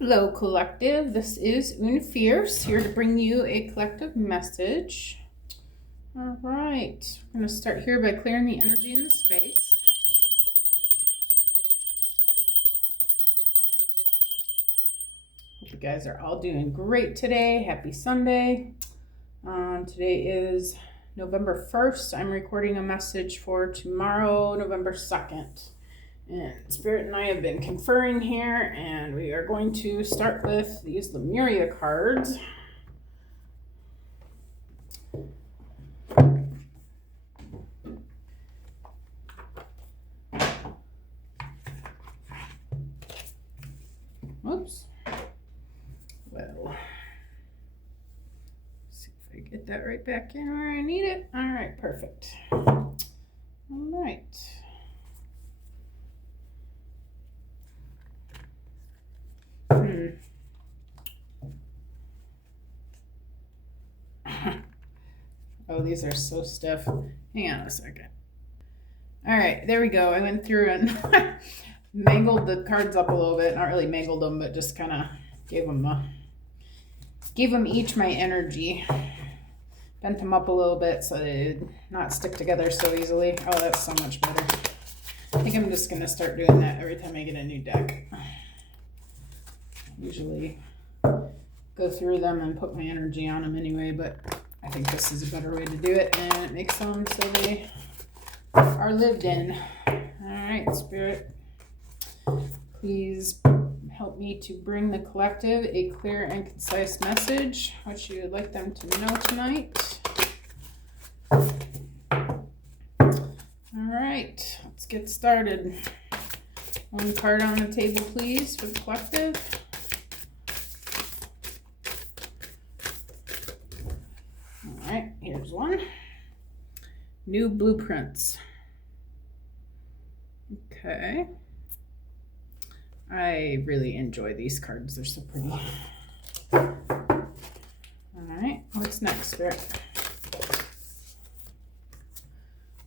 Hello, collective. This is Una Fierce here to bring you a collective message. All right, we're going to start here by clearing the energy in the space. Hope you guys are all doing great today. Happy Sunday. Today is November 1st. I'm recording a message for tomorrow, November 2nd. And Spirit and I have been conferring here, and we are going to start with these Lemuria cards. Whoops. Well, see if I get that right back in where I need it. All right, perfect. All right. Oh, these are so stiff. Hang on a second. All right, there we go. I went through and mangled the cards up a little bit. Not really mangled them, but just kind of gave them each my energy. Bent them up a little bit so they did not stick together so easily. Oh, that's so much better. I think I'm just going to start doing that every time I get a new deck. Usually go through them and put my energy on them anyway, but I think this is a better way to do it, and it makes them so they are lived in. All right, Spirit, please help me to bring the collective a clear and concise message, what you would like them to know tonight. All right, let's get started. One card on the table, please, for the collective. All right, here's one. New blueprints. Okay. I really enjoy these cards. They're so pretty. All right, what's next, Spirit?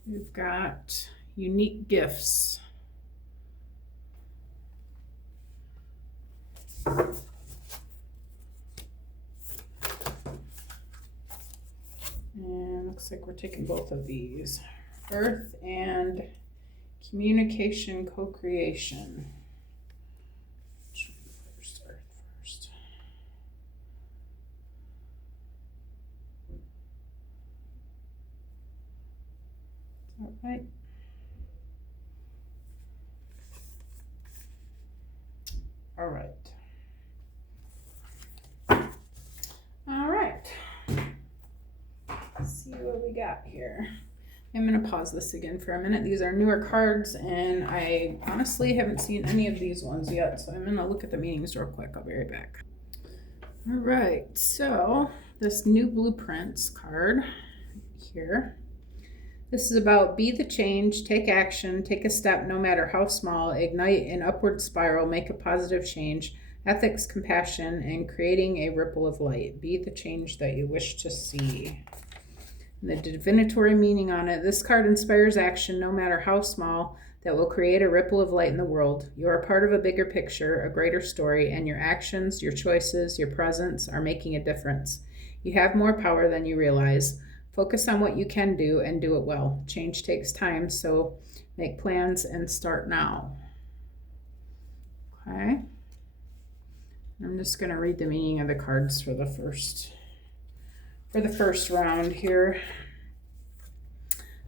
We've got unique gifts. And looks like we're taking both of these. Earth and communication co-creation. Earth first. All right. All right. All right. Let's see what we got here. I'm going to pause this again for a minute. These are newer cards, and I honestly haven't seen any of these ones yet, so I'm going to look at the meanings real quick. I'll be right back. All right, so this new blueprints card here. This is about be the change, take action, take a step no matter how small, ignite an upward spiral, make a positive change, ethics, compassion, and creating a ripple of light. Be the change that you wish to see. The divinatory meaning on it, this card inspires action no matter how small that will create a ripple of light in the world. You are part of a bigger picture, a greater story, and your actions, your choices, your presence are making a difference. You have more power than you realize. Focus on what you can do and do it well. Change takes time, so make plans and start now. Okay. I'm just going to read the meaning of the cards for the first round here.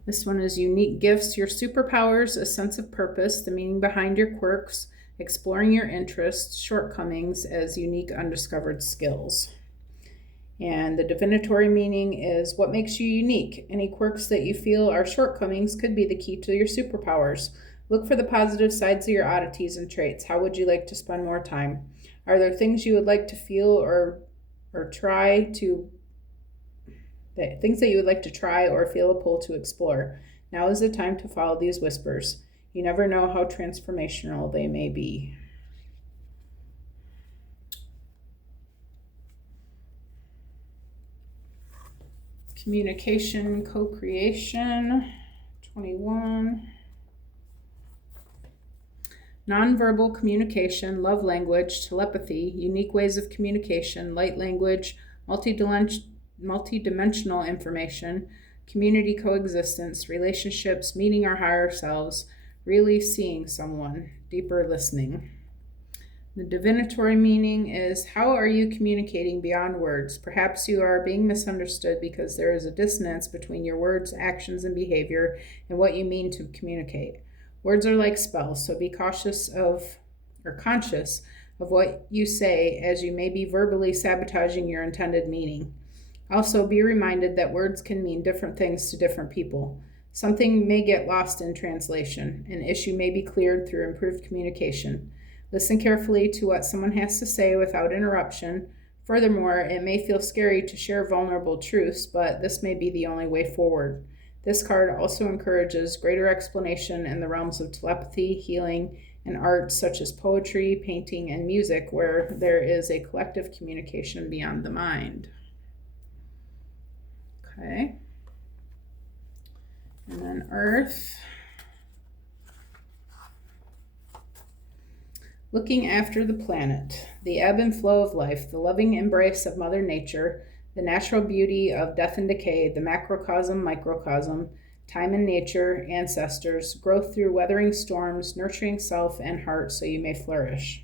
This one is unique gifts, your superpowers, a sense of purpose, the meaning behind your quirks, exploring your interests, shortcomings as unique undiscovered skills. And the divinatory meaning is what makes you unique. Any quirks that you feel are shortcomings could be the key to your superpowers. Look for the positive sides of your oddities and traits. How would you like to spend more time? Are there things you would like to feel or try to things that you would like to try or feel a pull to explore? Now is the time to follow these whispers. You never know how transformational they may be. Communication, co-creation, 21. nonverbal communication, love language, telepathy, unique ways of communication, light language, multidimensional information, community coexistence, relationships, meeting our higher selves, really seeing someone, deeper listening. The divinatory meaning is, how are you communicating beyond words? Perhaps you are being misunderstood because there is a dissonance between your words, actions, and behavior and what you mean to communicate. Words are like spells, so be conscious of what you say, as you may be verbally sabotaging your intended meaning. Also, be reminded that words can mean different things to different people. Something may get lost in translation. An issue may be cleared through improved communication. Listen carefully to what someone has to say without interruption. Furthermore, it may feel scary to share vulnerable truths, but this may be the only way forward. This card also encourages greater explanation in the realms of telepathy, healing, and art such as poetry, painting, and music, where there is a collective communication beyond the mind. Okay. And then Earth. Looking after the planet, the ebb and flow of life, the loving embrace of Mother Nature, the natural beauty of death and decay, the macrocosm, microcosm, time and nature, ancestors, growth through weathering storms, nurturing self and heart so you may flourish.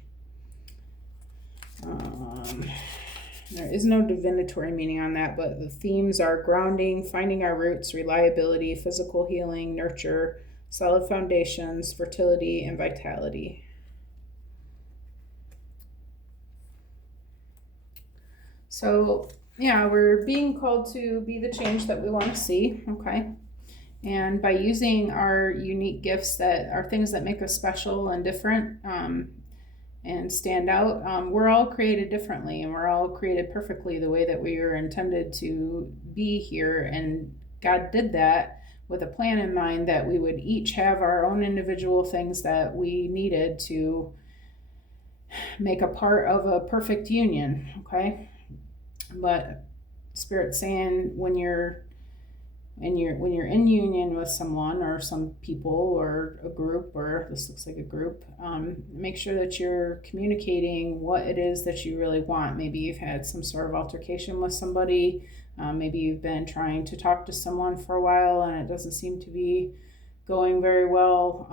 There is no divinatory meaning on that, but the themes are grounding, finding our roots, reliability, physical healing, nurture, solid foundations, fertility, and vitality. So, yeah, we're being called to be the change that we want to see, okay? And by using our unique gifts that are things that make us special and different and stand out, we're all created differently, and we're all created perfectly the way that we were intended to be here. And God did that with a plan in mind that we would each have our own individual things that we needed to make a part of a perfect union, okay? But Spirit's saying when you're in union with someone or some people or a group, or this looks like a group, make sure that you're communicating what it is that you really want. Maybe you've had some sort of altercation with somebody. Maybe you've been trying to talk to someone for a while and it doesn't seem to be going very well.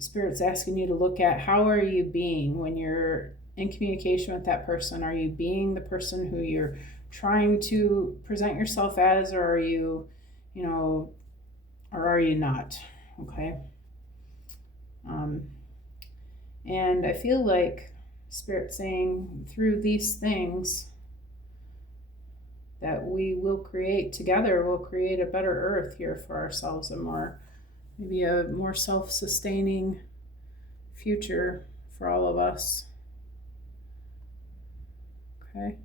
Spirit's asking you to look at, how are you being when you're in communication with that person? Are you being the person who you're trying to present yourself as, or are you, or are you not? Okay. And I feel like Spirit saying through these things that we will create together, we'll create a better earth here for ourselves, maybe a more self-sustaining future for all of us. Okay.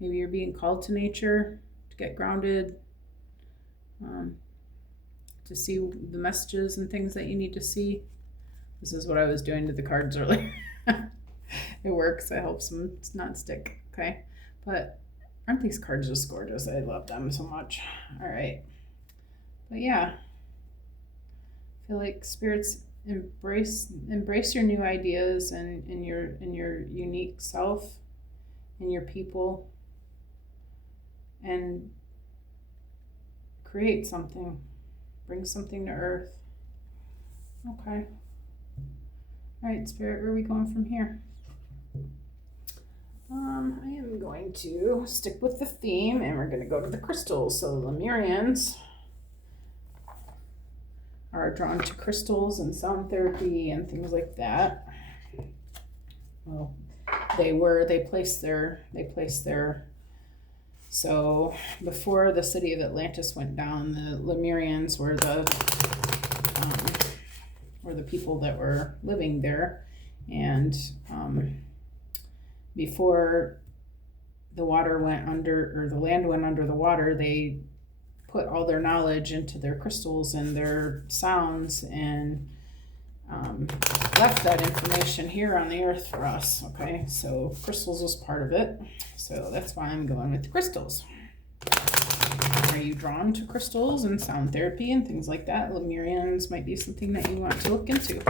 Maybe you're being called to nature to get grounded, to see the messages and things that you need to see. This is what I was doing to the cards earlier. It works. It helps them not stick. Okay. But aren't these cards just gorgeous? I love them so much. All right. But yeah, I feel like Spirit's embrace your new ideas and your unique self and your people, and create something, bring something to earth. Okay. All right, Spirit, where are we going from here? I am going to stick with the theme, and we're going to go to the crystals. So the Lemurians are drawn to crystals and sound therapy and things like that. Well, they placed their so before the city of Atlantis went down, the Lemurians were the people that were living there, and before the water went under, or the land went under the water, they put all their knowledge into their crystals and their sounds, and left that information here on the earth for us. Okay, so crystals was part of it, so that's why I'm going with crystals. Are you drawn to crystals and sound therapy and things like that? Lemurians might be something that you want to look into.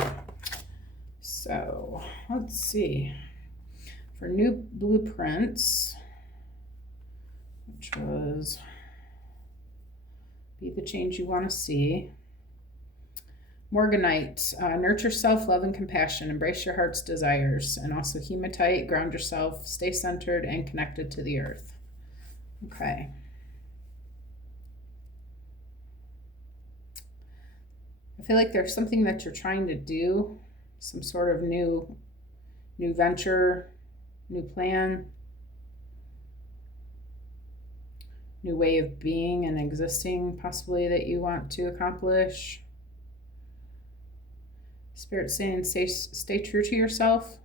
So let's see. For new blueprints, which was be the change you want to see. Morganite, nurture self-love and compassion, embrace your heart's desires, and also hematite, ground yourself, stay centered and connected to the earth. Okay. I feel like there's something that you're trying to do, some sort of new venture, new plan, new way of being and existing possibly that you want to accomplish. Spirit saying stay true to yourself.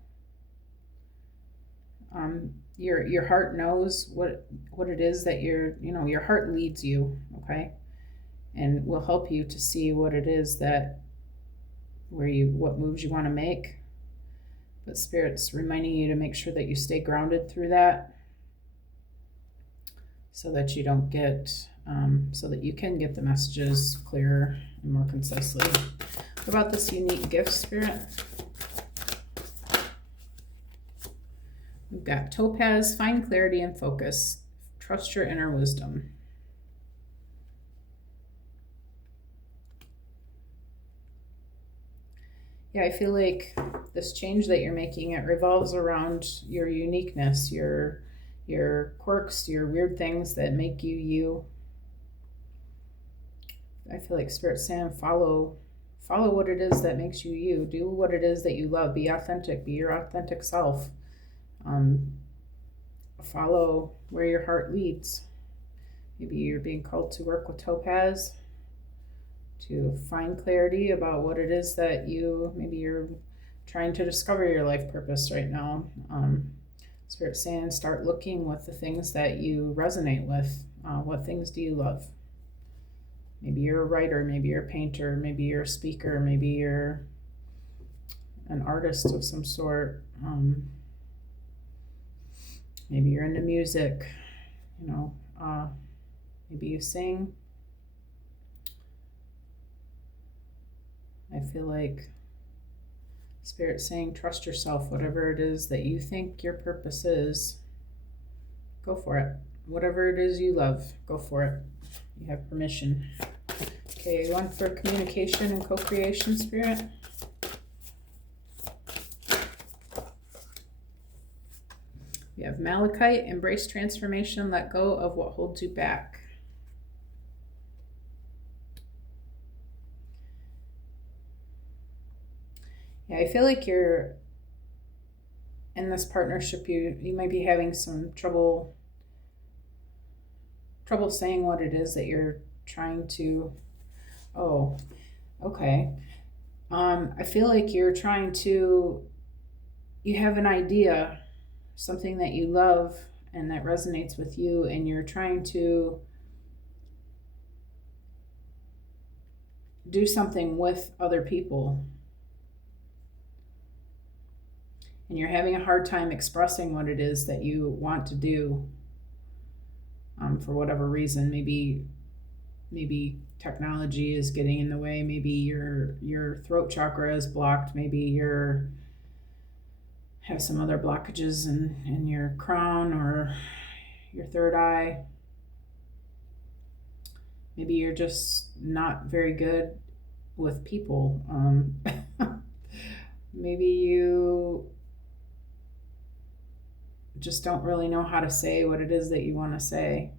Your heart knows what it is that your heart leads you, okay? And will help you to see what it is that what moves you want to make. But Spirit's reminding you to make sure that you stay grounded through that, so that you don't get so that you can get the messages clearer and more concisely. What about this unique gift, Spirit? We've got topaz, find clarity and focus. Trust your inner wisdom. Yeah, I feel like this change that you're making, it revolves around your uniqueness, your quirks, your weird things that make you you. I feel like Spirit's saying follow what it is that makes you you. Do what it is that you love. Be authentic. Be your authentic self. Follow where your heart leads. Maybe you're being called to work with topaz to find clarity about what it is that maybe you're trying to discover your life purpose right now. Spirit saying start looking with the things that you resonate with. What things do you love? Maybe you're a writer, maybe you're a painter, maybe you're a speaker, maybe you're an artist of some sort. Maybe you're into music, maybe you sing. I feel like Spirit's saying trust yourself, whatever it is that you think your purpose is, go for it. Whatever it is you love, go for it. You have permission. Okay, one for communication and co-creation, Spirit. We have malachite, embrace transformation, let go of what holds you back. Yeah, I feel like you're in this partnership, you might be having some trouble saying what it is that you're trying to. Oh, okay. I feel like you have an idea, something that you love and that resonates with you, and you're trying to do something with other people. And you're having a hard time expressing what it is that you want to do, for whatever reason. Maybe technology is getting in the way. Maybe your throat chakra is blocked. Maybe you have some other blockages in your crown or your third eye. Maybe you're just not very good with people. Maybe you just don't really know how to say what it is that you want to say.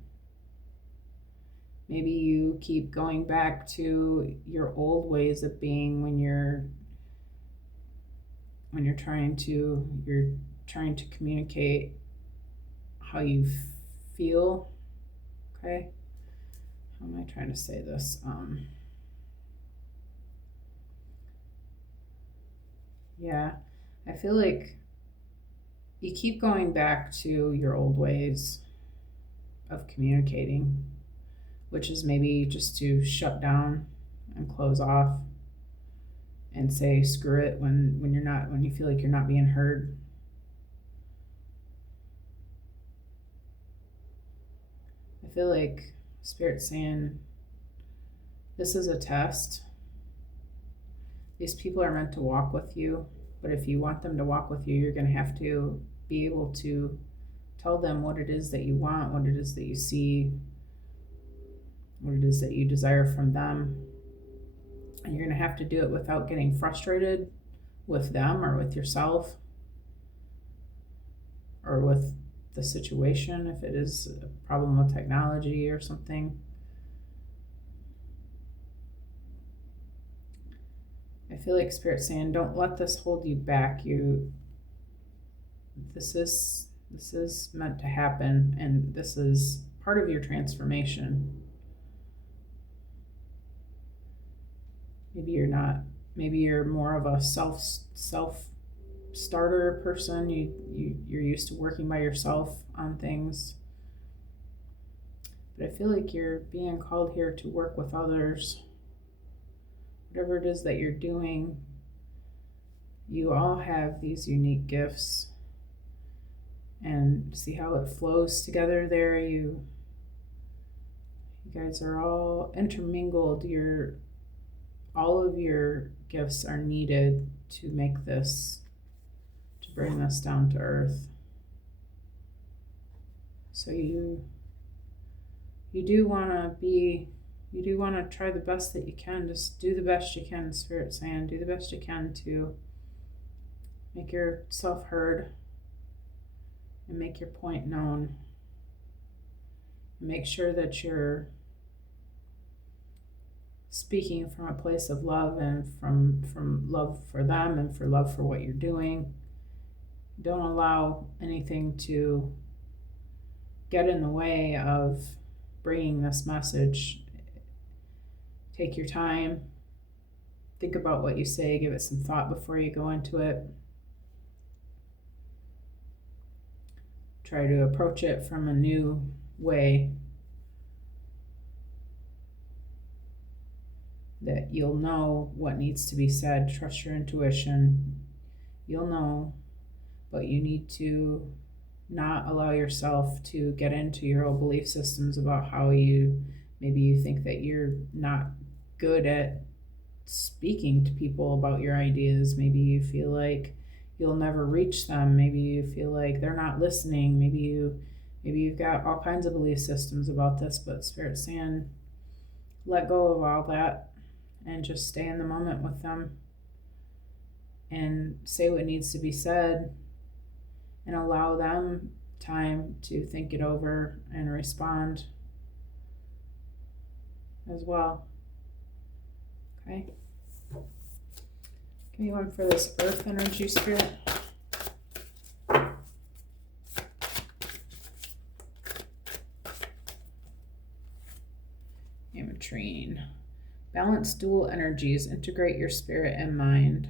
Maybe you keep going back to your old ways of being when you're trying to communicate how you feel. Okay, how am I trying to say this? Yeah, I feel like you keep going back to your old ways of communicating, which is maybe just to shut down and close off and say screw it when you feel like you're not being heard. I feel like Spirit's saying this is a test. These people are meant to walk with you, But if you want them to walk with you, you're going to have to be able to tell them what it is that you want, what it is that you see, what it is that you desire from them. And you're going to have to do it without getting frustrated with them or with yourself or with the situation, if it is a problem with technology or something. I feel like Spirit's saying, don't let this hold you back. This is meant to happen, and this is part of your transformation. Maybe you're not. Maybe you're more of a self starter person. You're used to working by yourself on things. But I feel like you're being called here to work with others. Whatever it is that you're doing, you all have these unique gifts. And see how it flows together there. You guys are all intermingled. All of your gifts are needed to make this, to bring this down to earth. So you do want to try the best that you can. Just do the best you can, Spirit's saying. Do the best you can to make yourself heard and make your point known. Make sure that you're speaking from a place of love and from love for them and for love for what you're doing. Don't allow anything to get in the way of bringing this message. Take your time. Think about what you say. Give it some thought before you go into it. Try to approach it from a new way that you'll know what needs to be said. Trust your intuition. You'll know, but you need to not allow yourself to get into your old belief systems about how maybe you think that you're not good at speaking to people about your ideas. Maybe you feel like you'll never reach them. Maybe you feel like they're not listening. Maybe you've got all kinds of belief systems about this, but Spirit's saying, let go of all that and just stay in the moment with them and say what needs to be said and allow them time to think it over and respond as well. Okay. Give me one for this earth energy, Spirit. Ametrine. Balance dual energies. Integrate your spirit and mind.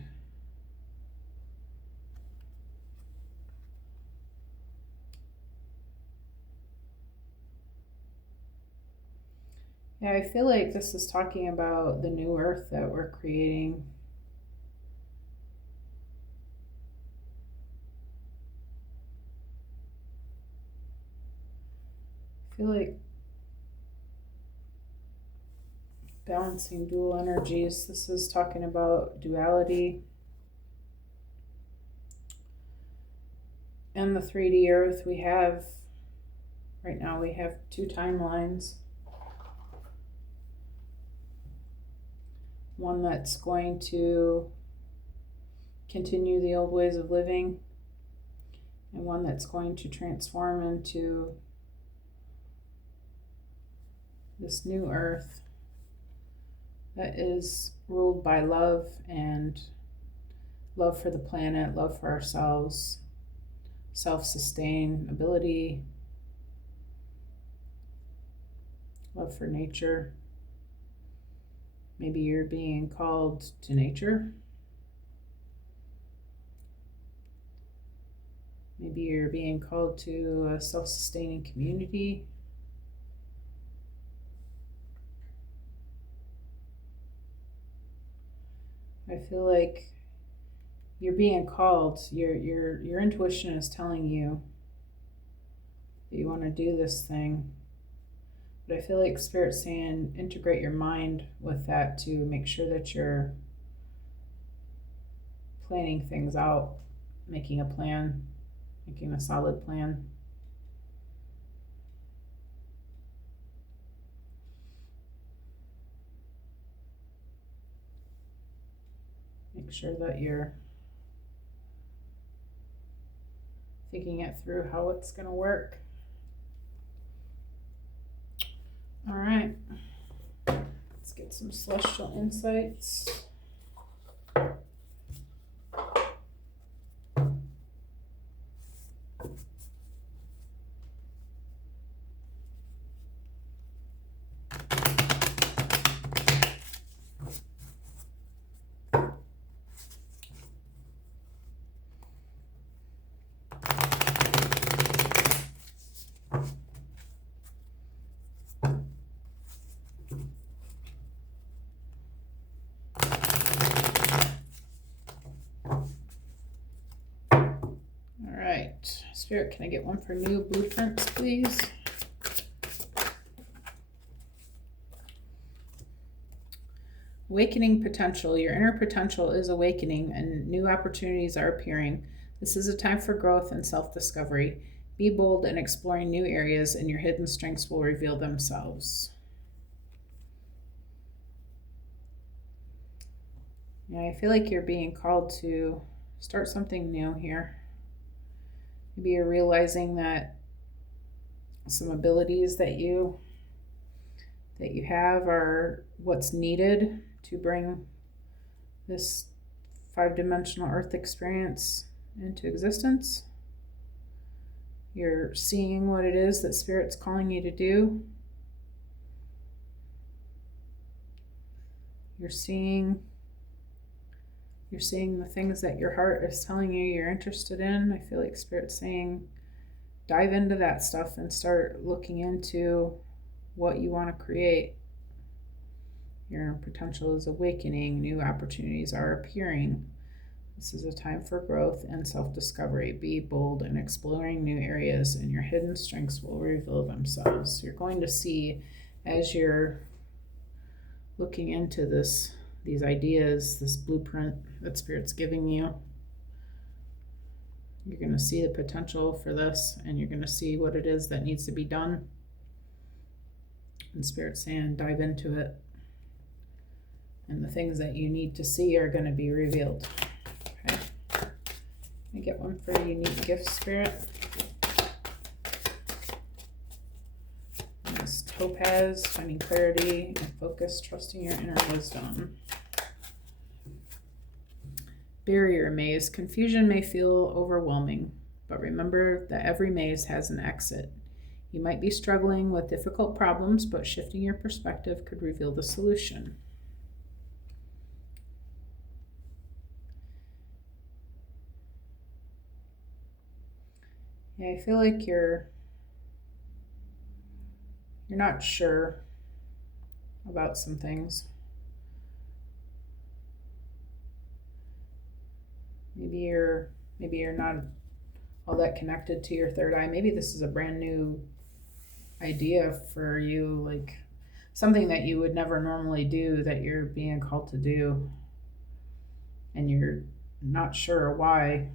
Yeah, I feel like this is talking about the new earth that we're creating. I feel like balancing dual energies. This is talking about duality. And the 3D earth right now we have two timelines. One that's going to continue the old ways of living, and one that's going to transform into this new earth that is ruled by love and love for the planet, love for ourselves, self-sustainability, love for nature. Maybe you're being called to nature. Maybe you're being called to a self-sustaining community. I feel like you're being called. Your intuition is telling you that you want to do this thing. But I feel like Spirit's saying integrate your mind with that to make sure that you're planning things out, making a plan, making a solid plan. Make sure that you're thinking it through how it's going to work. All right, let's get some celestial insights. Spirit, can I get one for new blueprints, please? Awakening potential. Your inner potential is awakening and new opportunities are appearing. This is a time for growth and self-discovery. Be bold in exploring new areas and your hidden strengths will reveal themselves. Yeah, I feel like you're being called to start something new here. Maybe you're realizing that some abilities that you have are what's needed to bring this 5-dimensional earth experience into existence. You're seeing what it is that Spirit's calling you to do. You're seeing the things that your heart is telling you you're interested in. I feel like Spirit's saying, dive into that stuff and start looking into what you want to create. Your potential is awakening. New opportunities are appearing. This is a time for growth and self-discovery. Be bold in exploring new areas and your hidden strengths will reveal themselves. You're going to see as you're looking into these ideas, this blueprint that Spirit's giving you, you're going to see the potential for this and you're going to see what it is that needs to be done. And Spirit's saying, dive into it. And the things that you need to see are going to be revealed. Okay. Let me get one for a unique gift, Spirit. And this topaz, finding clarity and focus, trusting your inner wisdom. Barrier maze. Confusion may feel overwhelming, but remember that every maze has an exit. You might be struggling with difficult problems, but shifting your perspective could reveal the solution. Yeah, I feel like you're not sure about some things. Maybe you're not all that connected to your third eye. Maybe this is a brand new idea for you, like something that you would never normally do that you're being called to do, and you're not sure why.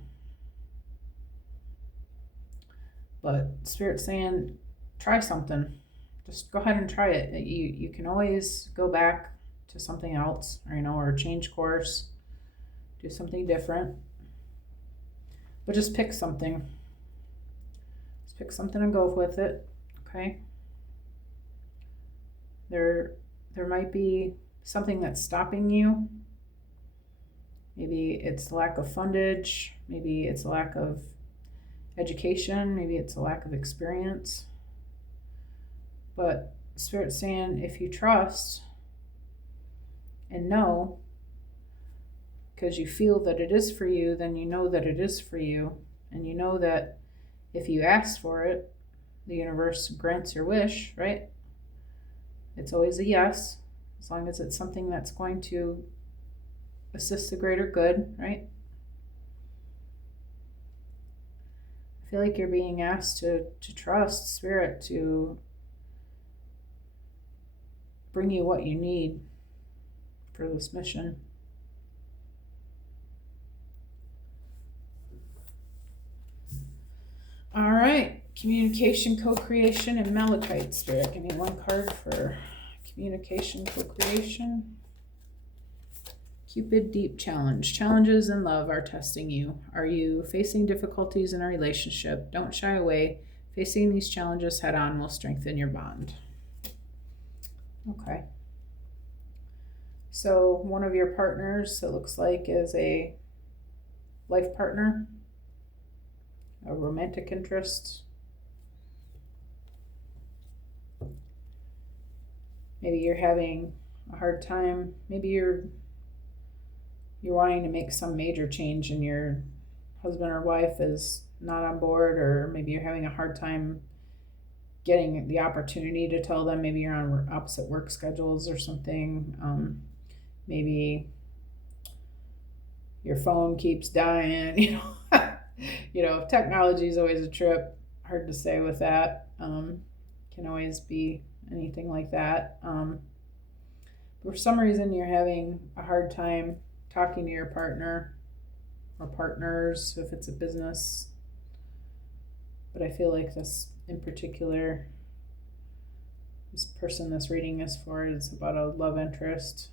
But Spirit's saying, try something. Just go ahead and try it. You can always go back to something else, or change course, do something different. But just pick something. Just pick something and go with it. Okay? There might be something that's stopping you. Maybe it's lack of fundage. Maybe it's a lack of education. Maybe it's a lack of experience. But Spirit's saying, if you trust and know, because you feel that it is for you, then you know that it is for you. And you know that if you ask for it, the universe grants your wish, right? It's always a yes, as long as it's something that's going to assist the greater good, right? I feel like you're being asked to trust Spirit to bring you what you need for this mission. right, communication, co-creation, and malachite spirit. Give me one card for communication, co-creation. Cupid, deep challenge. Challenges in love are testing you. Are you facing difficulties in a relationship? Don't shy away. Facing these challenges head on will strengthen your bond. Okay. So one of your partners, it looks like, is a life partner, a romantic interest. Maybe you're having a hard time. Maybe you're wanting to make some major change and your husband or wife is not on board, or maybe you're having a hard time getting the opportunity to tell them. Maybe you're on opposite work schedules or something. Maybe your phone keeps dying, technology is always a trip. Hard to say with that. Can always be anything like that. For some reason you're having a hard time talking to your partner or partners if it's a business. But I feel like this in particular, this person this reading is for, is about a love interest.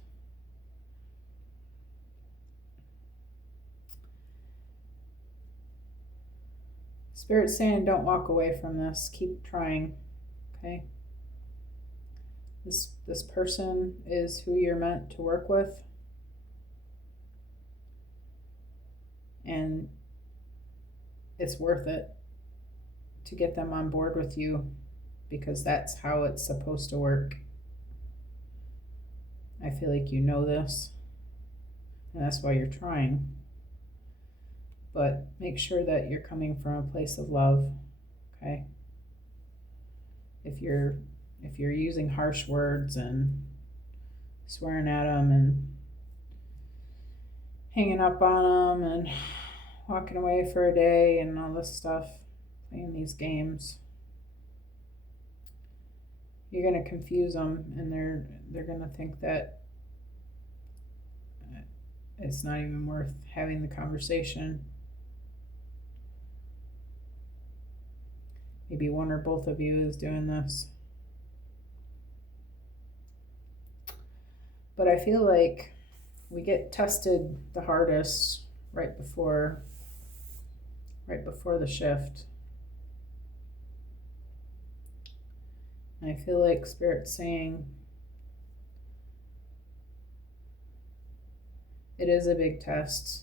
Spirit's saying don't walk away from this. Keep trying, okay? This person is who you're meant to work with. And it's worth it to get them on board with you, because that's how it's supposed to work. I feel like you know this, and that's why you're trying. But make sure that you're coming from a place of love, okay? If you're using harsh words and swearing at them and hanging up on them and walking away for a day and all this stuff, playing these games, you're going to confuse them, and they're going to think that it's not even worth having the conversation. Maybe one or both of you is doing this. But I feel like we get tested the hardest right before the shift. And I feel like Spirit's saying it is a big test.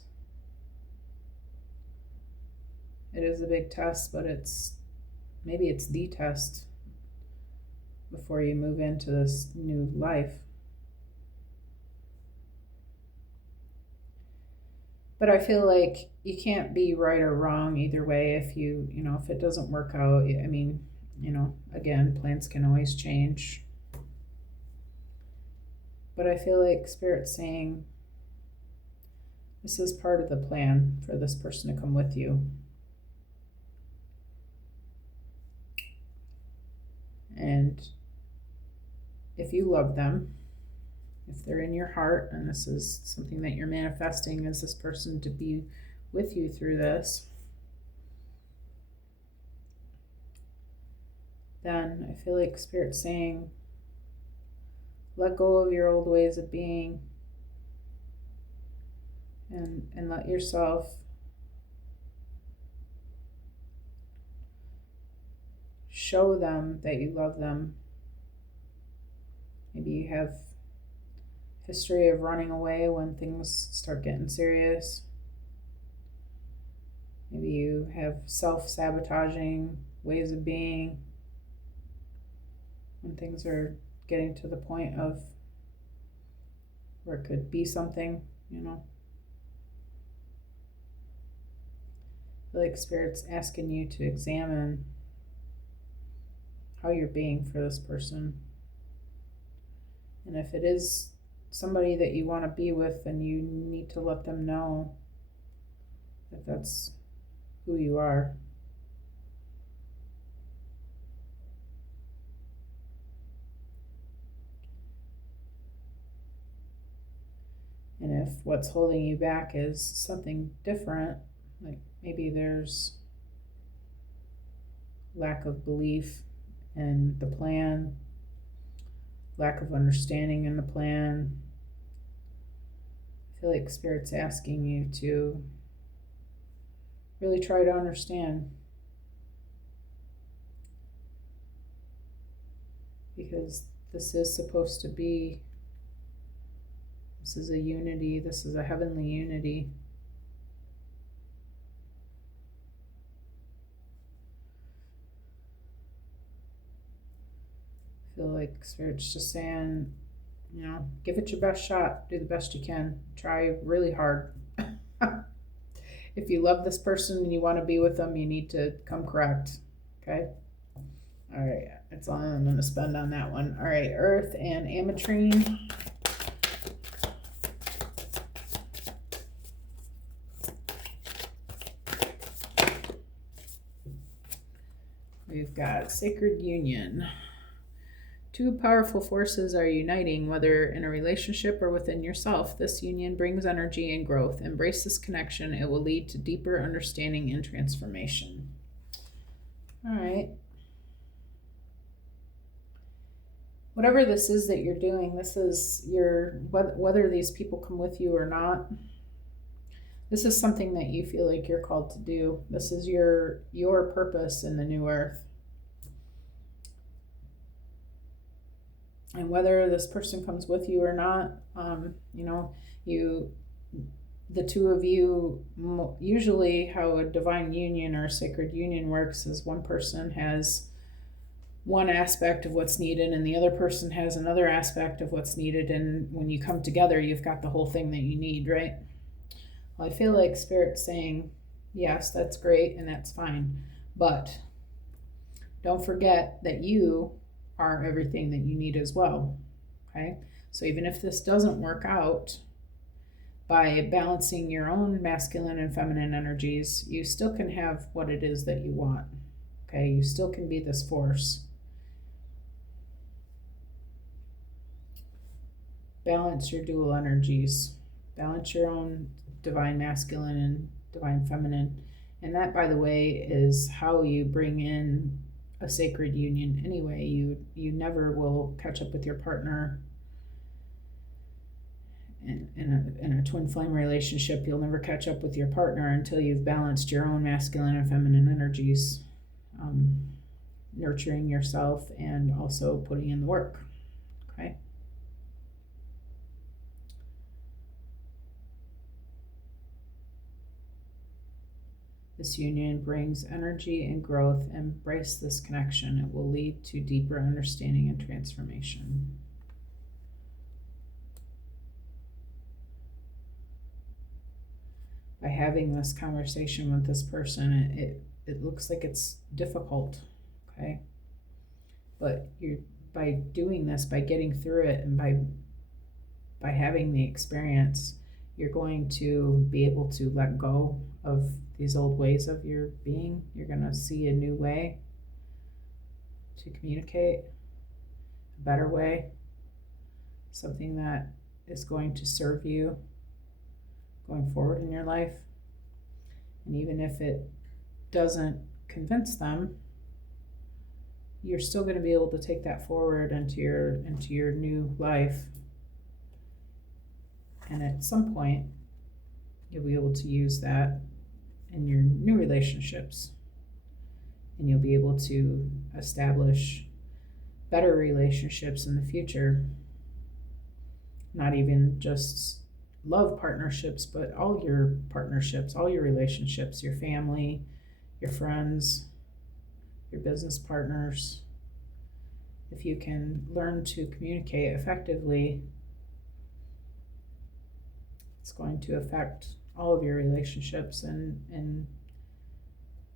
It is a big test, but maybe it's the test before you move into this new life. But I feel like you can't be right or wrong either way. If if it doesn't work out, I mean, again, plans can always change. But I feel like Spirit's saying this is part of the plan for this person to come with you. And if you love them, if they're in your heart, and this is something that you're manifesting as this person to be with you through this, then I feel like Spirit's saying, let go of your old ways of being and let yourself show them that you love them. Maybe you have history of running away when things start getting serious. Maybe you have self-sabotaging ways of being when things are getting to the point of where it could be something, I feel like Spirit's asking you to examine how you're being for this person. And if it is somebody that you want to be with, then you need to let them know that that's who you are. And if what's holding you back is something different, like maybe there's lack of belief in the plan, lack of understanding in the plan. I feel like Spirit's asking you to really try to understand, because this is supposed to be, this is a unity, this is a heavenly unity. I feel like Spirit's just saying, you know, give it your best shot, do the best you can, try really hard. If you love this person and you want to be with them, you need to come correct, okay? All right, that's all I'm going to spend on that one. All right, Earth and Ametrine. We've got Sacred Union. Two powerful forces are uniting, whether in a relationship or within yourself. This union brings energy and growth. Embrace this connection. It will lead to deeper understanding and transformation. All right. Whatever this is that you're doing, this is your, whether these people come with you or not, this is something that you feel like you're called to do. This is your purpose in the new earth. And whether this person comes with you or not, you know, the two of you, usually how a divine union or a sacred union works is one person has one aspect of what's needed and the other person has another aspect of what's needed. And when you come together, you've got the whole thing that you need, right? Well, I feel like Spirit's saying, yes, that's great and that's fine. But don't forget that you are everything that you need as well, okay? So even if this doesn't work out, by balancing your own masculine and feminine energies, you still can have what it is that you want, okay? You still can be this force. Balance your dual energies. Balance your own divine masculine and divine feminine. And that, by the way, is how you bring in a sacred union anyway. You never will catch up with your partner in a twin flame relationship. You'll never catch up with your partner until you've balanced your own masculine and feminine energies, nurturing yourself and also putting in the work, okay? This union brings energy and growth. Embrace this connection. It will lead to deeper understanding and transformation. By having this conversation with this person, it looks like it's difficult, okay? But by doing this, by getting through it, and by having the experience, you're going to be able to let go of these old ways of your being. You're going to see a new way to communicate, a better way, something that is going to serve you going forward in your life. And even if it doesn't convince them, you're still going to be able to take that forward into your new life. And at some point, you'll be able to use that in your new relationships. And you'll be able to establish better relationships in the future. Not even just love partnerships, but all your partnerships, all your relationships, your family, your friends, your business partners. If you can learn to communicate effectively, it's going to affect all of your relationships and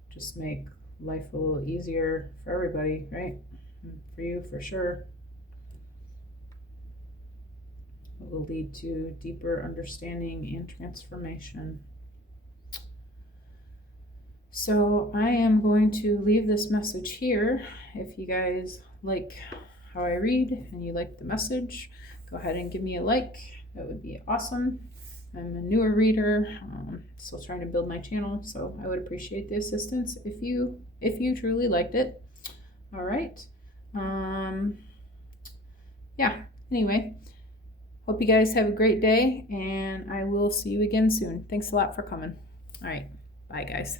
just make life a little easier for everybody, right? And for you, for sure. It will lead to deeper understanding and transformation. So I am going to leave this message here. If you guys like how I read and you like the message, go ahead and give me a like. That would be awesome. I'm a newer reader, still trying to build my channel, so I would appreciate the assistance if you truly liked it. All right. Yeah, anyway, hope you guys have a great day, and I will see you again soon. Thanks a lot for coming. All right, bye guys.